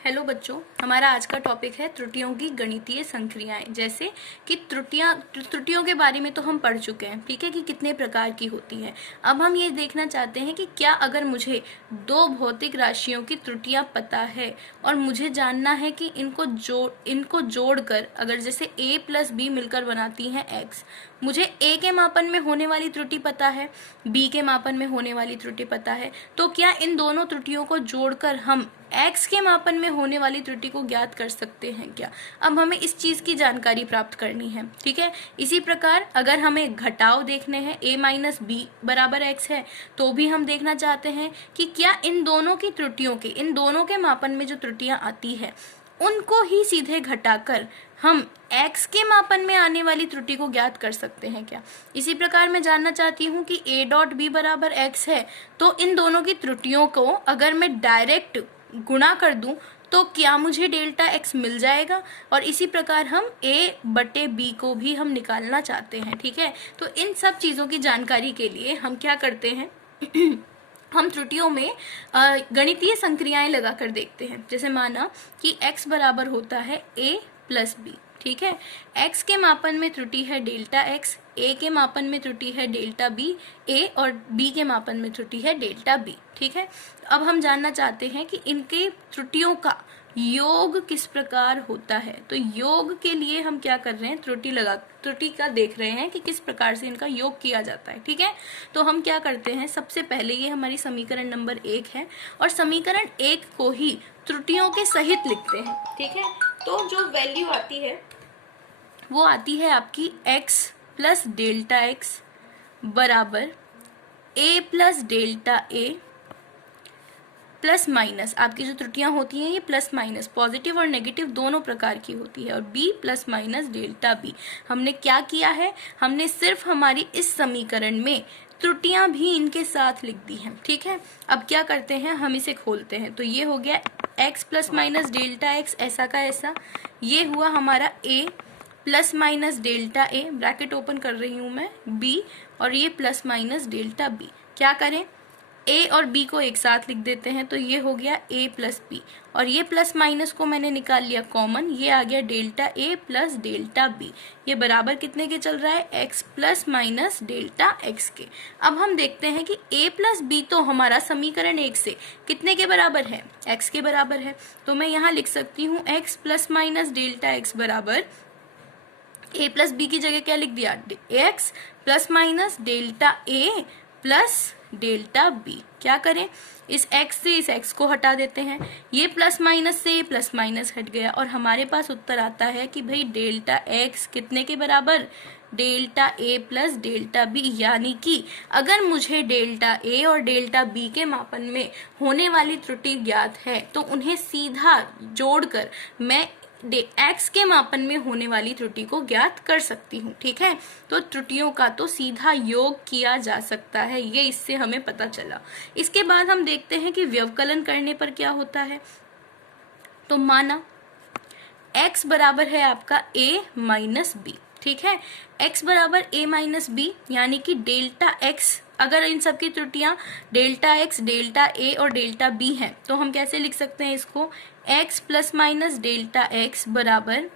Hello बच्चों, हमारा आज का टॉपिक है त्रुटियों की गणितीय संक्रियाएं। जैसे कि त्रुटियों के बारे में तो हम पढ़ चुके हैं, ठीक है, कि कितने प्रकार की होती है। अब हम ये देखना चाहते हैं कि क्या अगर मुझे दो भौतिक राशियों की त्रुटियां पता है और मुझे जानना है कि इनको जोड़कर अगर जैसे a प्लस बी मिलकर बनाती हैं x, मुझे a के मापन में होने वाली त्रुटि पता है, b के मापन में होने वाली त्रुटि पता है, तो क्या इन दोनों त्रुटियों को जोड़कर हम x के मापन में होने वाली त्रुटि को ज्ञात कर सकते हैं क्या? अब हमें इस चीज की जानकारी प्राप्त करनी है, ठीक है। इसी प्रकार अगर हमें घटाव देखने हैं, a माइनस बी बराबर x है, तो भी हम देखना चाहते हैं कि क्या इन दोनों की त्रुटियों के, इन दोनों के मापन में जो त्रुटियां आती है उनको ही सीधे घटाकर हम x के मापन में आने वाली त्रुटि को ज्ञात कर सकते हैं क्या? इसी प्रकार मैं जानना चाहती हूँ कि a डॉट बी बराबर x है, तो इन दोनों की त्रुटियों को अगर मैं डायरेक्ट गुणा कर दूं तो क्या मुझे डेल्टा x मिल जाएगा। और इसी प्रकार हम a बटे b को भी हम निकालना चाहते हैं, ठीक है। तो इन सब चीज़ों की जानकारी के लिए हम क्या करते हैं हम त्रुटियों में गणितीय संक्रियाएं लगाकर देखते हैं। जैसे माना कि x बराबर होता है a प्लस बी, ठीक है। x के मापन में त्रुटि है डेल्टा x, a के मापन में त्रुटि है डेल्टा b, a और b के मापन में त्रुटि है डेल्टा b, ठीक है। अब हम जानना चाहते हैं कि इनके त्रुटियों का योग किस प्रकार होता है। तो योग के लिए हम क्या कर रहे हैं, त्रुटि का देख रहे हैं कि किस प्रकार से इनका योग किया जाता है, ठीक है। तो हम क्या करते हैं, सबसे पहले ये हमारी समीकरण नंबर 1 है और समीकरण 1 को ही त्रुटियों के सहित लिखते हैं, ठीक है। तो जो वैल्यू आती है वो आती है आपकी x प्लस डेल्टा एक्स बराबर a plus delta a plus minus, आपकी जो त्रुटियां होती हैं ये प्लस माइनस, पॉजिटिव और नेगेटिव दोनों प्रकार की होती है, और b plus minus delta b। हमने क्या किया है, हमने सिर्फ हमारी इस समीकरण में त्रुटियां भी इनके साथ लिख दी हैं, ठीक है। अब क्या करते हैं, हम इसे खोलते हैं, तो ये हो गया x plus minus delta x ऐसा का ऐसा, ये हुआ हमारा a plus minus delta a, bracket open कर रही हूं मैं, b, और ये प्लस माइनस डेल्टा b। क्या करें, a और b को एक साथ लिख देते हैं, तो ये हो गया a प्लस बी, और ये प्लस माइनस को मैंने निकाल लिया कॉमन, ये आ गया delta a plus delta b। ये बराबर कितने के चल रहा है, x plus minus delta x के। अब हम देखते हैं कि a प्लस बी तो हमारा समीकरण 1 से कितने के बराबर है, x के बराबर है। तो मैं यहाँ लिख सकती हूँ x plus minus delta x बराबर a प्लस बी की जगह क्या लिख दिया, x plus minus delta a plus delta b। क्या करें, इस x से इस x को हटा देते हैं, ये प्लस माइनस से प्लस माइनस हट गया, और हमारे पास उत्तर आता है कि भाई डेल्टा x कितने के बराबर, delta a plus delta b। यानी कि अगर मुझे डेल्टा a और डेल्टा b के मापन में होने वाली त्रुटि ज्ञात है तो उन्हें सीधा जोड़कर मैं x के मापन में होने वाली त्रुटि को ज्ञात कर सकती हूँ, ठीक है। तो त्रुटियों का तो सीधा योग किया जा सकता है, ये इससे हमें पता चला। इसके बाद हम देखते हैं कि व्यवकलन करने पर क्या होता है। तो माना x बराबर है आपका a माइनस बी, ठीक है। x बराबर a माइनस बी, यानी कि डेल्टा x, अगर इन सब की त्रुटियां डेल्टा x, डेल्टा a और डेल्टा b हैं, तो हम कैसे लिख सकते हैं इसको, x plus minus delta x बराबर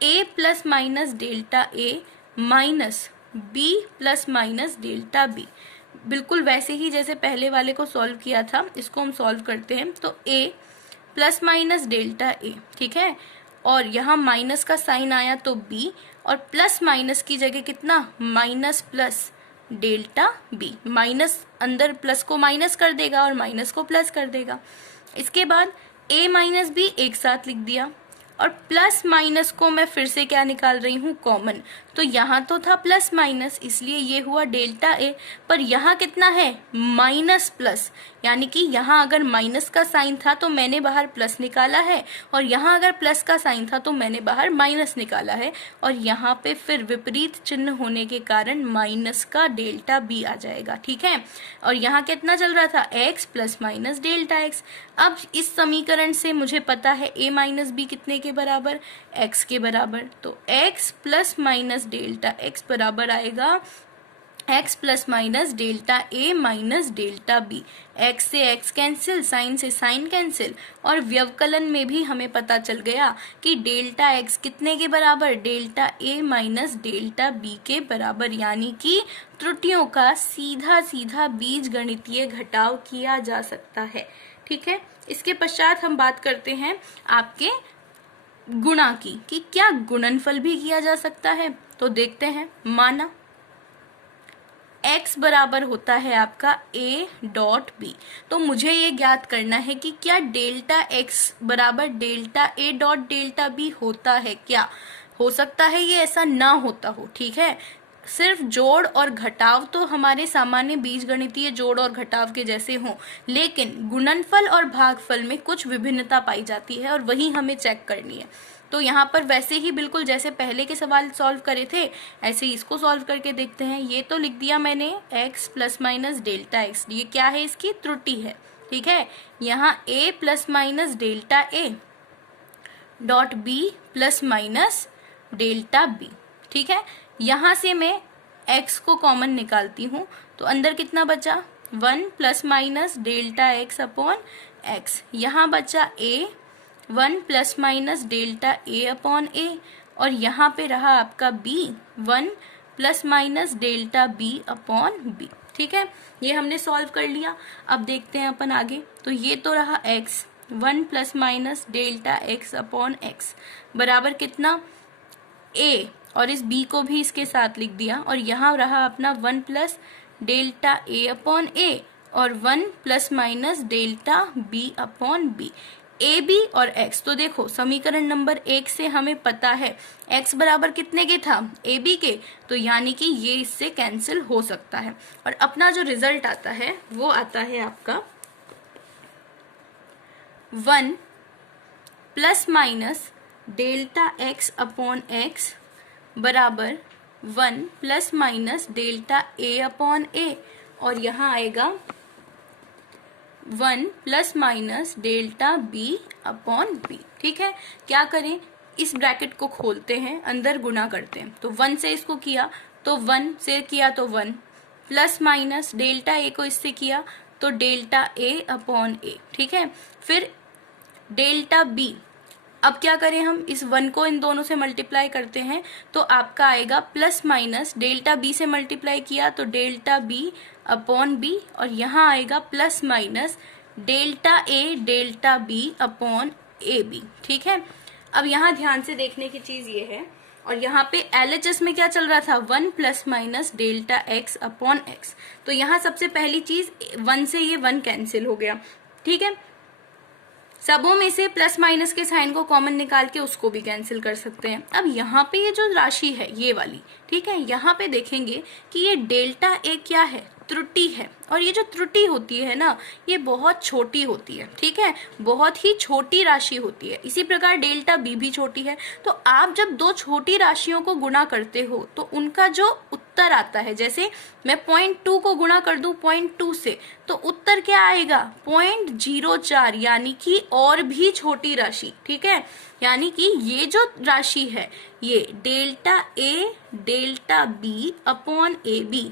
a plus minus delta a minus b plus minus delta b। बिल्कुल वैसे ही जैसे पहले वाले को सॉल्व किया था, इसको हम सॉल्व करते हैं। तो a plus minus delta a, ठीक है, और यहाँ माइनस का साइन आया तो b, और प्लस माइनस की जगह कितना, minus plus delta b। Minus अंदर प्लस को माइनस कर देगा और माइनस को प्लस कर देगा। इसके बाद a माइनस बी एक साथ लिख दिया, और प्लस माइनस को मैं फिर से क्या निकाल रही हूँ, कॉमन। तो यहाँ तो था प्लस माइनस, इसलिए ये हुआ डेल्टा a, पर यहाँ कितना है, माइनस प्लस, यानी कि यहाँ अगर माइनस का साइन था तो मैंने बाहर प्लस निकाला है, और यहाँ अगर प्लस का साइन था तो मैंने बाहर माइनस निकाला है, और यहाँ पे फिर विपरीत चिन्ह होने के कारण माइनस का डेल्टा b आ जाएगा, ठीक है। और यहाँ कितना चल रहा था, x plus minus delta x। अब इस समीकरण से मुझे पता है a माइनस बी कितने के बराबर, x के बराबर, तो x plus minus delta x बराबर आएगा x plus minus delta a minus delta b, x से x कैंसिल, साइन से साइन कैंसिल, और व्यवकलन में भी हमें पता चल गया कि डेल्टा x कितने के बराबर, delta a minus delta b के बराबर, यानी कि त्रुटियों का सीधा सीधा बीज गणितीय घटाव किया जा सकता है। ठीक है, इसके पश्चात हम बात करते हैं आपके गुणा की, कि क्या गुणनफल भी किया जा सकता है। तो देखते हैं, माना x बराबर होता है आपका a डॉट b, तो मुझे ये ज्ञात करना है कि क्या डेल्टा x बराबर delta a dot delta b होता है। क्या हो सकता है ये ऐसा ना होता हो। ठीक है, सिर्फ जोड़ और घटाव तो हमारे सामान्य बीजगणितीय जोड़ और घटाव के जैसे हों, लेकिन गुणनफल और भागफल में कुछ विभिन्नता पाई जाती है और वही हमें चेक करनी है। तो यहाँ पर वैसे ही बिल्कुल जैसे पहले के सवाल सॉल्व करे थे, ऐसे ही इसको सॉल्व करके देखते हैं। ये तो लिख दिया मैंने x plus minus delta x, ये क्या है, इसकी त्रुटि है। ठीक है, यहाँ a plus minus delta a dot b plus minus delta b। ठीक है, यहाँ से मैं x को कॉमन निकालती हूँ, तो अंदर कितना बचा, 1 plus minus delta x upon x, यहाँ बचा a 1 plus minus delta a upon a, और यहाँ पे रहा आपका b 1 plus minus delta b upon b। ठीक है, ये हमने सॉल्व कर लिया। अब देखते हैं अपन आगे, तो ये तो रहा x 1 plus minus delta x upon x बराबर कितना, a, और इस b को भी इसके साथ लिख दिया, और यहाँ रहा अपना 1 plus delta a upon a और 1 plus minus delta b upon b, A B और x। तो देखो समीकरण नंबर 1 से हमें पता है x बराबर कितने के था, ए बी के, तो यानी कि ये इससे कैंसिल हो सकता है। और अपना जो रिजल्ट आता है वो आता है आपका 1 plus minus delta x upon x बराबर 1 plus minus delta a upon a, और यहाँ आएगा 1 plus minus delta b upon b। ठीक है, क्या करें, इस ब्रैकेट को खोलते हैं, अंदर गुना करते हैं। तो 1 से इसको किया तो 1 से किया तो 1, प्लस माइनस डेल्टा a को इससे किया तो डेल्टा a अपॉन a। ठीक है, फिर डेल्टा b, अब क्या करें हम, इस 1 को इन दोनों से मल्टीप्लाई करते हैं तो आपका आएगा प्लस माइनस डेल्टा b से मल्टीप्लाई किया तो डेल्टा b अपॉन b, और यहाँ आएगा plus minus delta b upon ab। ठीक है, अब यहाँ ध्यान से देखने की चीज ये है, और यहाँ पे LHS में क्या चल रहा था, 1 plus minus delta x upon x, तो यहाँ सबसे पहली चीज 1 से ये 1 कैंसिल हो गया। ठीक है, सबों में से प्लस माइनस के साइन को कॉमन निकाल के उसको भी कैंसिल कर सकते हैं। अब यहाँ पे ये जो राशि है ये वाली, ठीक है, यहाँ पे देखेंगे कि ये डेल्टा ए क्या है, त्रुटि है, और ये जो त्रुटि होती है ना ये बहुत छोटी होती है। ठीक है, बहुत ही छोटी राशि होती है। इसी प्रकार डेल्टा बी भी छोटी है। तो आप जब दो छोटी राशियों को गुणा करते हो तो उनका जो उत्तर आता है, जैसे मैं 0.2 को गुणा कर दूं 0.2 से, तो उत्तर क्या आएगा, 0.04, यानी कि और भी छोटी राशि। ठीक है, यानी कि ये जो राशि है ये delta A delta B upon A B,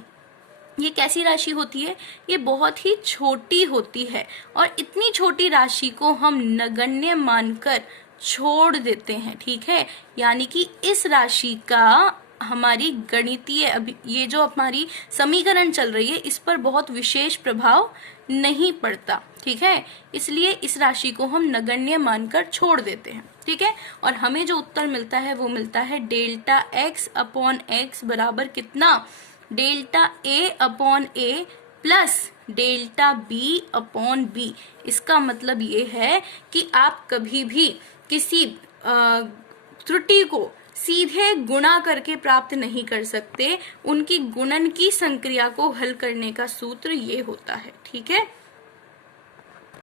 ये कैसी राशि होती है, ये बहुत ही छोटी होती है, और इतनी छोटी राशि को हम नगण्य मानकर छोड़ देते हैं। ठीक है, यानी कि इस राशि का हमारी गणितीय ये जो हमारी समीकरण चल रही है इस पर बहुत विशेष प्रभाव नहीं पड़ता। ठीक है, इसलिए इस राशि को हम नगण्य मानकर छोड़ देते हैं। ठीक है, और हमें जो उत्तर मिलता है वो मिलता है डेल्टा एक्स अपॉन एक्स बराबर कितना, delta a upon a plus delta B upon b. इसका मतलब ये है कि आप कभी भी किसी त्रुटि को सीधे गुणा करके प्राप्त नहीं कर सकते, उनकी गुणन की संक्रिया को हल करने का सूत्र ये होता है। ठीक है।